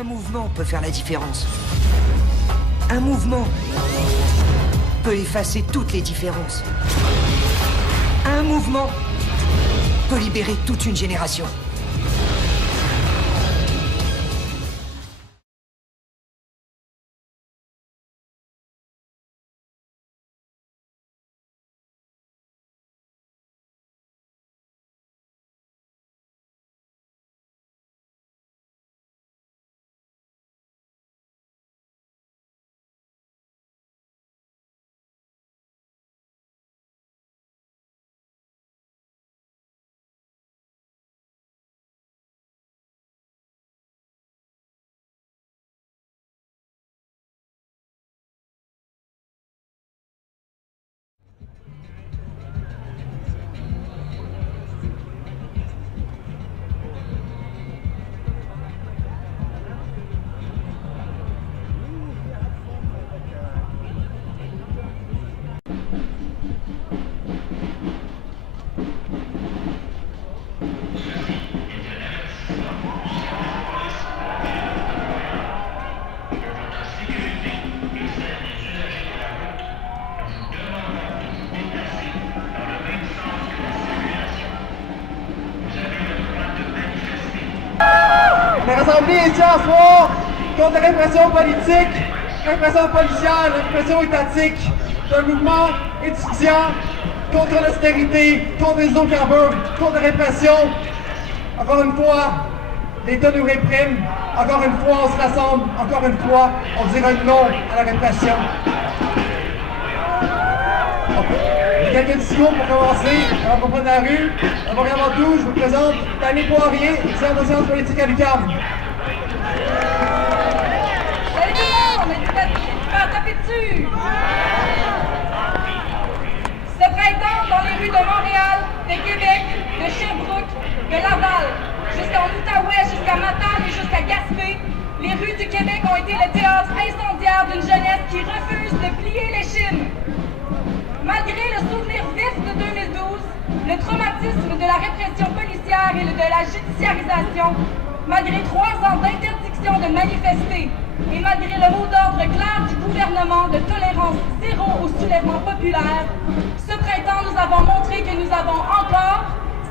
Un mouvement peut faire la différence. Un mouvement peut effacer toutes les différences. Un mouvement peut libérer toute une génération. On est rassemblés ici ce soir contre la répression politique, répression policière, répression étatique, d'un mouvement étudiant contre l'austérité, contre les hydrocarbures, contre la répression. Encore une fois, l'État nous réprime. Encore une fois, on se rassemble. Encore une fois, on dira non à la répression. Il y a quelques discours pour commencer, avant qu'on prenne la rue. D'abord et avant tout, je vous présente Dany Poirier, étudiant de sciences politiques à l'UQAM. Salut tout le monde, on est super tapé dessus. Ce printemps, dans les rues de Montréal, de Québec, de Sherbrooke, de Laval, jusqu'en Outaouais, jusqu'à Matane et jusqu'à Gaspé, les rues du Québec ont été le théâtre incendiaire d'une jeunesse qui refuse de plier l'échine. Malgré le souvenir vif de 2012, le traumatisme de la répression policière et de la judiciarisation, malgré 3 ans d'interdiction de manifester et malgré le mot d'ordre clair du gouvernement de tolérance zéro au soulèvement populaire, ce printemps nous avons montré que nous avons encore,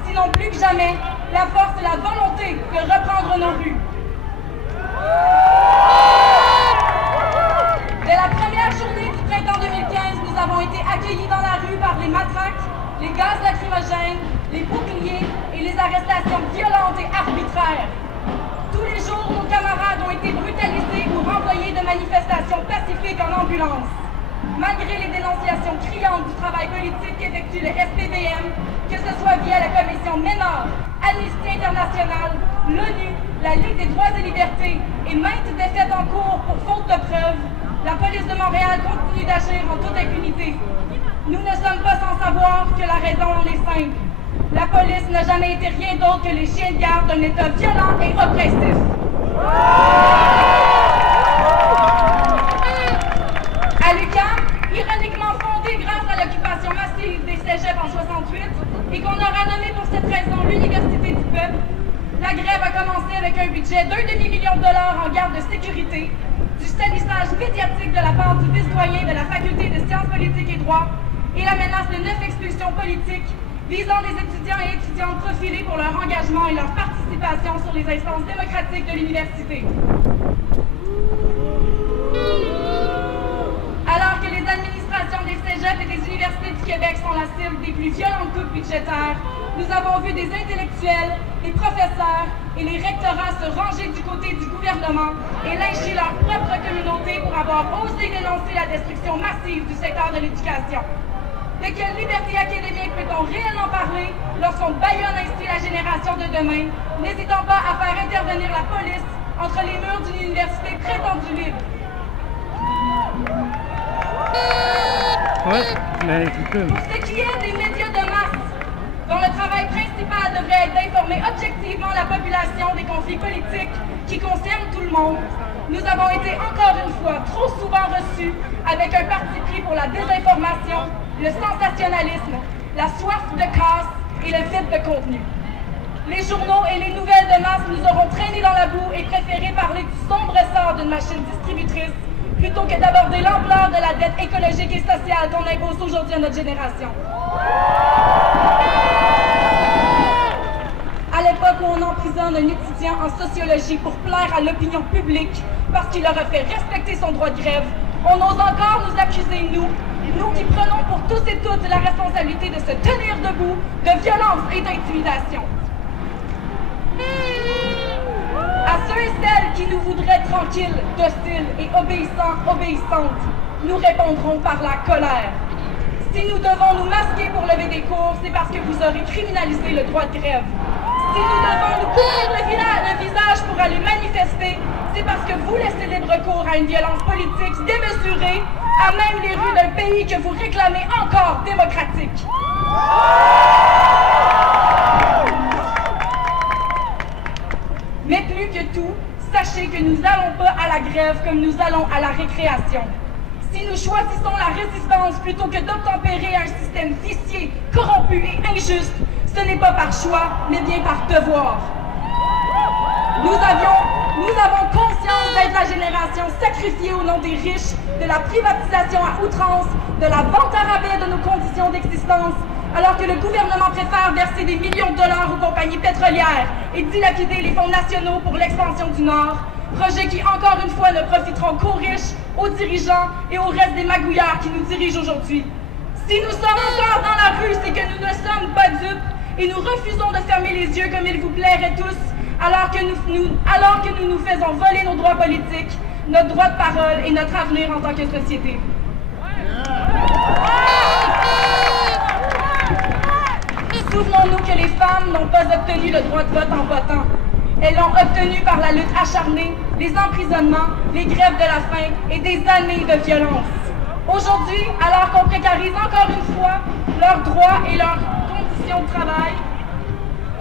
sinon plus que jamais, la force et la volonté de reprendre nos rues. Dès la première journée du printemps 2015, nous avons été accueillis dans la rue par les matraques, les gaz lacrymogènes, les boucliers et les arrestations violentes et arbitraires. Tous les jours, nos camarades ont été brutalisés ou renvoyés de manifestations pacifiques en ambulance. Malgré les dénonciations criantes du travail politique qu'effectue le SPVM, que ce soit via la Commission Ménard, Amnesty International, l'ONU, la Ligue des droits et libertés et maintes défaites en cours pour faute de preuves, la police de Montréal continue d'agir en toute impunité. Nous ne sommes pas sans savoir que la raison en est simple. La police n'a jamais été rien d'autre que les chiens de garde d'un État violent et oppressif. À l'UQAM, ironiquement fondée grâce à l'occupation massive des cégeps en 68 et qu'on aura nommé pour cette raison l'Université du peuple, la grève a commencé avec un budget d'1 demi-million de dollars en garde de sécurité, du salissage médiatique de la part du vice-doyen de la Faculté de sciences politiques et droit et la menace de 9 expulsions politiques visant des étudiants et étudiantes profilés pour leur engagement et leur participation sur les instances démocratiques de l'université. Alors que les administrations des cégeps et des universités du Québec sont la cible des plus violentes coupes budgétaires, nous avons vu des intellectuels, des professeurs et les rectorats se ranger du côté du gouvernement et lyncher leur propre communauté pour avoir osé dénoncer la destruction massive du secteur de l'éducation. De quelle liberté académique peut-on réellement parler lorsqu'on bâillonne ainsi la génération de demain, n'hésitant pas à faire intervenir la police entre les murs d'une université prétendue libre? Pour ce qui est des médias de masse, dont le travail principal devrait être d'informer objectivement la population des conflits politiques qui concernent tout le monde, nous avons été encore une fois trop souvent reçus avec un parti pris pour la désinformation, le sensationnalisme, la soif de casse et le vide de contenu. Les journaux et les nouvelles de masse nous auront traînés dans la boue et préféré parler du sombre sort d'une machine distributrice plutôt que d'aborder l'ampleur de la dette écologique et sociale qu'on impose aujourd'hui à notre génération. À l'époque où on emprisonne un étudiant en sociologie pour plaire à l'opinion publique parce qu'il aurait fait respecter son droit de grève, on ose encore nous accuser, nous qui prenons pour tous et toutes la responsabilité de se tenir debout, de violence et d'intimidation. À ceux et celles qui nous voudraient tranquilles, dociles et obéissantes, nous répondrons par la colère. Si nous devons nous masquer pour lever des cours, c'est parce que vous aurez criminalisé le droit de grève. Si nous devons nous couvrir le visage pour aller manifester, c'est parce que vous laissez libre cours à une violence politique démesurée, à même les rues d'un pays que vous réclamez encore démocratique. Mais plus que tout, sachez que nous n'allons pas à la grève comme nous allons à la récréation. Si nous choisissons la résistance plutôt que d'obtempérer un système vicié, corrompu et injuste, ce n'est pas par choix, mais bien par devoir. Nous avons conscience d'être la génération sacrifiée au nom des riches, de la privatisation à outrance, de la vente à rabais de nos conditions d'existence, alors que le gouvernement préfère verser des millions de dollars aux compagnies pétrolières et dilapider les fonds nationaux pour l'expansion du Nord, projets qui, encore une fois, ne profiteront qu'aux riches, aux dirigeants et au reste des magouillards qui nous dirigent aujourd'hui. Si nous sommes encore dans la rue, c'est que nous ne sommes pas dupes et nous refusons de fermer les yeux comme il vous plairait tous, alors que nous nous faisons voler nos droits politiques, notre droit de parole et notre avenir en tant que société. Souvenons-nous que les femmes n'ont pas obtenu le droit de vote en votant. Elles l'ont obtenu par la lutte acharnée, les emprisonnements, les grèves de la faim et des années de violence. Aujourd'hui, alors qu'on précarise encore une fois leurs droits et leurs conditions de travail,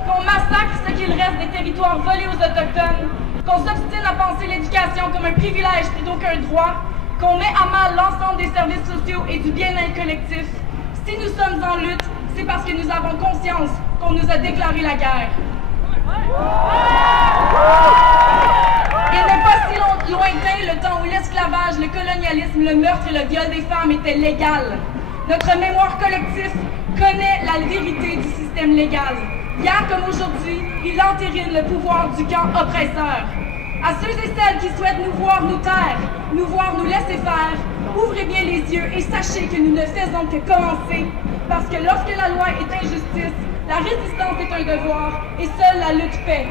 qu'on massacre ce qu'il reste des territoires volés aux Autochtones, qu'on s'obstine à penser l'éducation comme un privilège plutôt qu'un droit, qu'on met à mal l'ensemble des services sociaux et du bien-être collectif, si nous sommes en lutte, c'est parce que nous avons conscience qu'on nous a déclaré la guerre. Il n'est pas si lointain le temps où l'esclavage, le colonialisme, le meurtre et le viol des femmes étaient légal. Notre mémoire collective connaît la vérité du système légal. Hier comme aujourd'hui, il entérine le pouvoir du camp oppresseur. À ceux et celles qui souhaitent nous voir nous taire, nous voir nous laisser faire, ouvrez bien les yeux et sachez que nous ne faisons que commencer, parce que lorsque la loi est injustice, la résistance est un devoir et seule la lutte paie.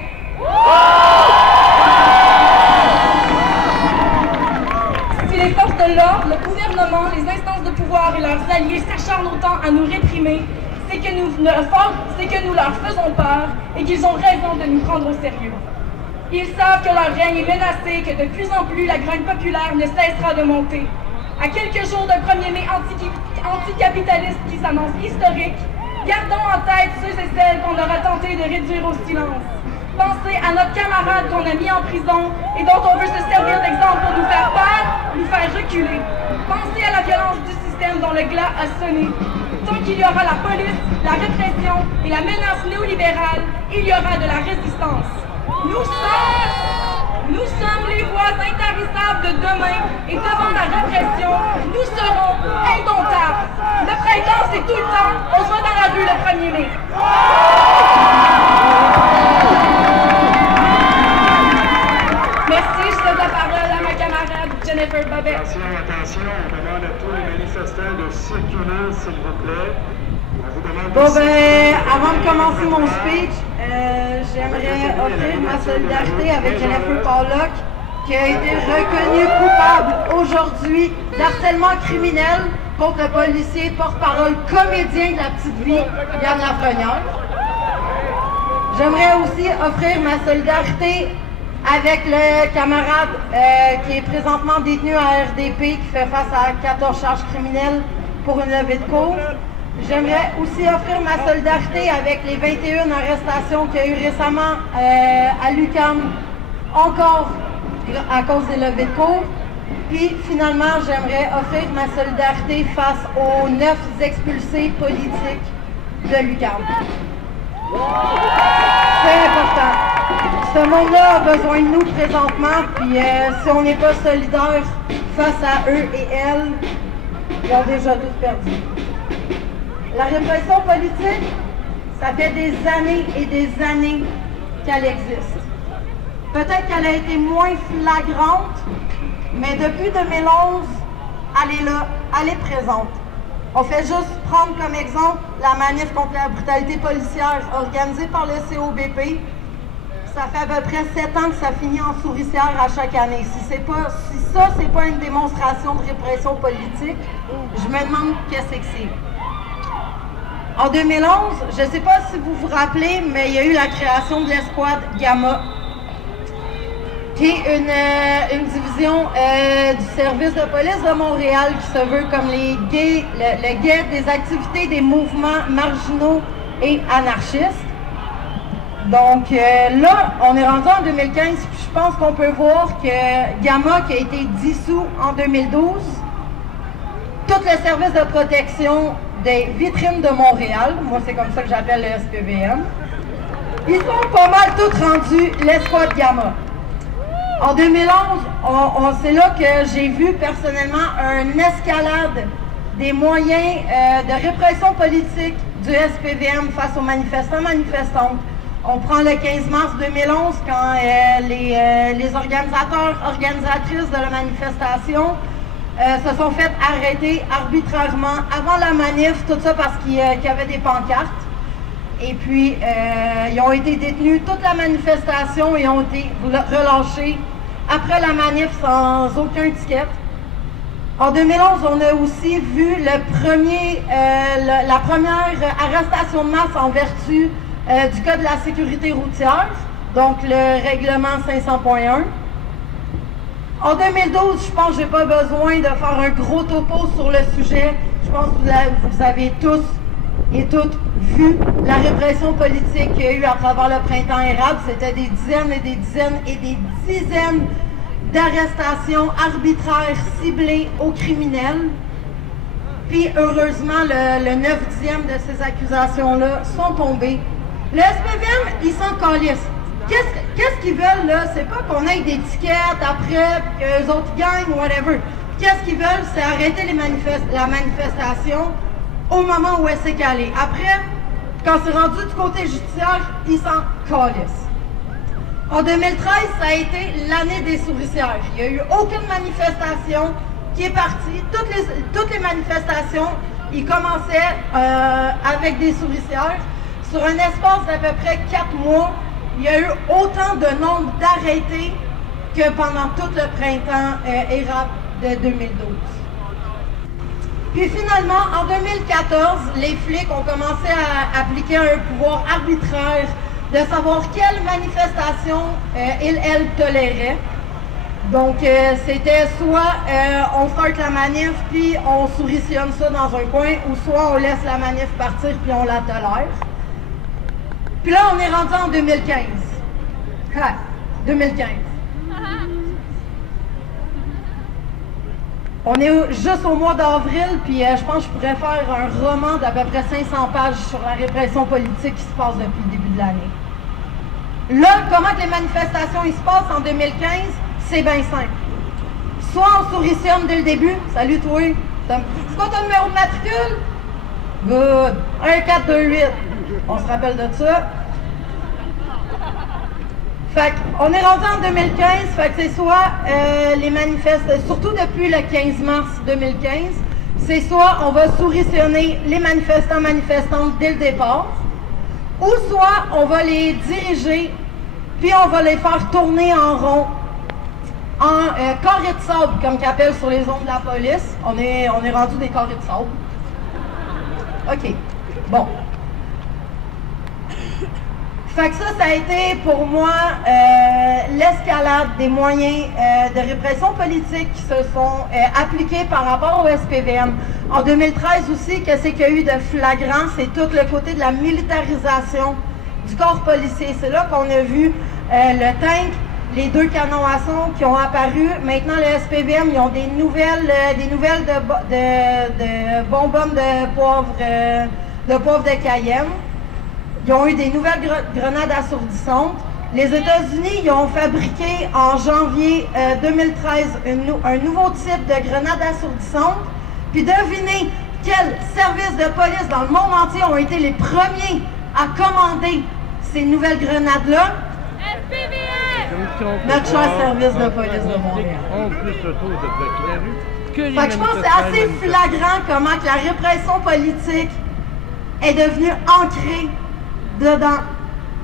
Si les forces de l'ordre, le gouvernement, les instances de pouvoir et leurs alliés s'acharnent autant à nous réprimer, c'est que nous leur faisons peur et qu'ils ont raison de nous prendre au sérieux. Ils savent que leur règne est menacé, que de plus en plus la grogne populaire ne cessera de monter. À quelques jours d'un 1er mai anticapitaliste qui s'annonce historique, gardons en tête ceux et celles qu'on aura tenté de réduire au silence. Pensez à notre camarade qu'on a mis en prison et dont on veut se servir d'exemple pour nous faire peur, nous faire reculer. Pensez à la violence du système dont le glas a sonné. Tant qu'il y aura la police, la répression et la menace néolibérale, il y aura de la résistance. Nous sommes les voix intarissables de demain et devant la répression, nous serons indomptables. Le printemps, c'est tout le temps. On se voit dans la rue le 1er mai. Merci, je donne la parole à ma camarade Jennifer Babette. Attention, on demande à tous les manifestants de circuler, s'il vous plaît. Bon ben, avant de commencer mon speech, j'aimerais offrir ma solidarité avec Jennifer Pollock, qui a été reconnue coupable aujourd'hui d'harcèlement criminel contre le policier porte-parole comédien de La Petite Vie, Yann Lafrenière. J'aimerais aussi offrir ma solidarité avec le camarade qui est présentement détenu à RDP, qui fait face à 14 charges criminelles pour une levée de cours. J'aimerais aussi offrir ma solidarité avec les 21 arrestations qu'il y a eu récemment à l'UQAM, encore à cause des levées de cours. Puis finalement, j'aimerais offrir ma solidarité face aux 9 expulsés politiques de l'UQAM. très important. Ce monde-là a besoin de nous présentement, puis si on n'est pas solidaire face à eux et elles, ils ont déjà tout perdu. La répression politique, ça fait des années et des années qu'elle existe. Peut-être qu'elle a été moins flagrante, mais depuis 2011, elle est là, elle est présente. On fait juste prendre comme exemple la manif contre la brutalité policière organisée par le COBP. Ça fait à peu près 7 ans que ça finit en souricière à chaque année. Si ça, c'est pas une démonstration de répression politique, je me demande qu'est-ce que c'est. En 2011, je ne sais pas si vous vous rappelez, mais il y a eu la création de l'escouade Gamma, qui est une division du service de police de Montréal qui se veut comme le guet des activités des mouvements marginaux et anarchistes. Donc là, on est rendu en 2015, puis je pense qu'on peut voir que Gamma, qui a été dissous en 2012, tout le service de protection des vitrines de Montréal, moi c'est comme ça que j'appelle le SPVM, ils sont pas mal tous rendus l'escouade Gamma. En 2011, c'est là que j'ai vu personnellement une escalade des moyens de répression politique du SPVM face aux manifestantes. On prend le 15 mars 2011 quand les organisatrices de la manifestation se sont fait arrêter arbitrairement avant la manif, tout ça parce qu'il y avait des pancartes. Et puis, ils ont été détenus toute la manifestation et ont été relâchés après la manif sans aucun ticket. En 2011, on a aussi vu la première arrestation de masse en vertu du Code de la sécurité routière, donc le règlement 500.1. En 2012, je pense que je n'ai pas besoin de faire un gros topo sur le sujet. Je pense que vous avez tous et toutes vu la répression politique qu'il y a eu à travers le printemps érable. C'était des dizaines et des dizaines et des dizaines d'arrestations arbitraires ciblées aux criminels. Puis heureusement, le 9/10 de ces accusations-là sont tombées. Le SPVM, ils s'en calissent. Qu'est-ce qu'ils veulent là? C'est pas qu'on ait des tickets après, qu'eux autres gagnent ou whatever. Qu'est-ce qu'ils veulent? C'est arrêter la manifestation au moment où elle s'est calée. Après, quand c'est rendu du côté judiciaire, ils s'en calissent. En 2013, ça a été l'année des souricières. Il n'y a eu aucune manifestation qui est partie. Toutes les manifestations, ils commençaient avec des souricières. Sur un espace d'à peu près 4 mois, il y a eu autant de nombre d'arrêtés que pendant tout le printemps érable de 2012. Puis finalement, en 2014, les flics ont commencé à appliquer un pouvoir arbitraire de savoir quelle manifestation elles toléraient. Donc, c'était soit on start la manif, puis on souritionne ça dans un coin, ou soit on laisse la manif partir, puis on la tolère. Puis là, on est rendu en 2015. 2015. On est juste au mois d'avril, puis je pense que je pourrais faire un roman d'à peu près 500 pages sur la répression politique qui se passe depuis le début de l'année. Là, comment que les manifestations ils se passent en 2015? C'est bien simple. Soit on souritionne dès le début. Salut toi. C'est quoi ton numéro de matricule? Good. 1428. On se rappelle de ça. Fait qu'on est rendu en 2015, fait que c'est soit les manifestations, surtout depuis le 15 mars 2015, c'est soit on va souritionner les manifestantes dès le départ, ou soit on va les diriger, puis on va les faire tourner en rond, en carré de sable, comme qu'ils appellent sur les ondes de la police. On est rendu des carrés de sable. OK. Bon. Fait que ça a été pour moi l'escalade des moyens de répression politique qui se sont appliqués par rapport au SPVM. En 2013 aussi, qu'est-ce qu'il y a eu de flagrant? C'est tout le côté de la militarisation du corps policier. C'est là qu'on a vu le tank, les 2 canons à son qui ont apparu. Maintenant, le SPVM, ils ont des nouvelles de bonbonnes de poivre de Cayenne. ils ont eu des nouvelles grenades assourdissantes. Les États-Unis ils ont fabriqué en janvier 2013 un nouveau type de grenade assourdissante. Puis devinez quels services de police dans le monde entier ont été les premiers à commander ces nouvelles grenades-là? SPVM! Notre cher service de police de Montréal. En plus autour de bloquer la rue. Fait que je pense que c'est assez flagrant comment que la répression politique est devenue ancrée dedans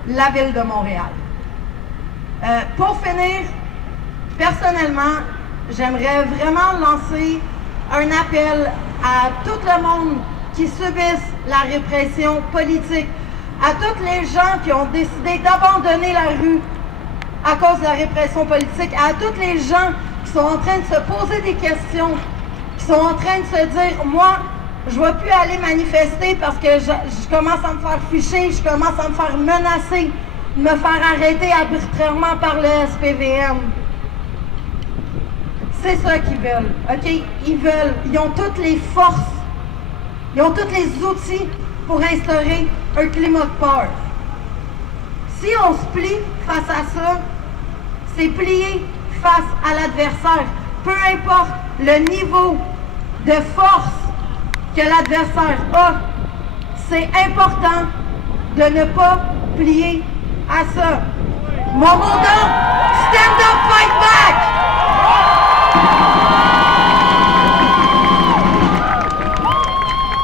la ville de Montréal. Pour finir, personnellement, j'aimerais vraiment lancer un appel à tout le monde qui subissent la répression politique, à tous les gens qui ont décidé d'abandonner la rue à cause de la répression politique, à tous les gens qui sont en train de se poser des questions, qui sont en train de se dire, moi, je ne vais plus aller manifester parce que je commence à me faire ficher, je commence à me faire menacer, de me faire arrêter arbitrairement par le SPVM. C'est ça qu'ils veulent, OK? Ils ont toutes les forces, ils ont tous les outils pour instaurer un climat de peur. Si on se plie face à ça, c'est plier face à l'adversaire. Peu importe le niveau de force que l'adversaire a, c'est important de ne pas plier à ça. Mon mandat, stand up, fight back!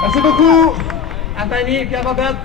Merci beaucoup, Anthony et Pierre-Robert.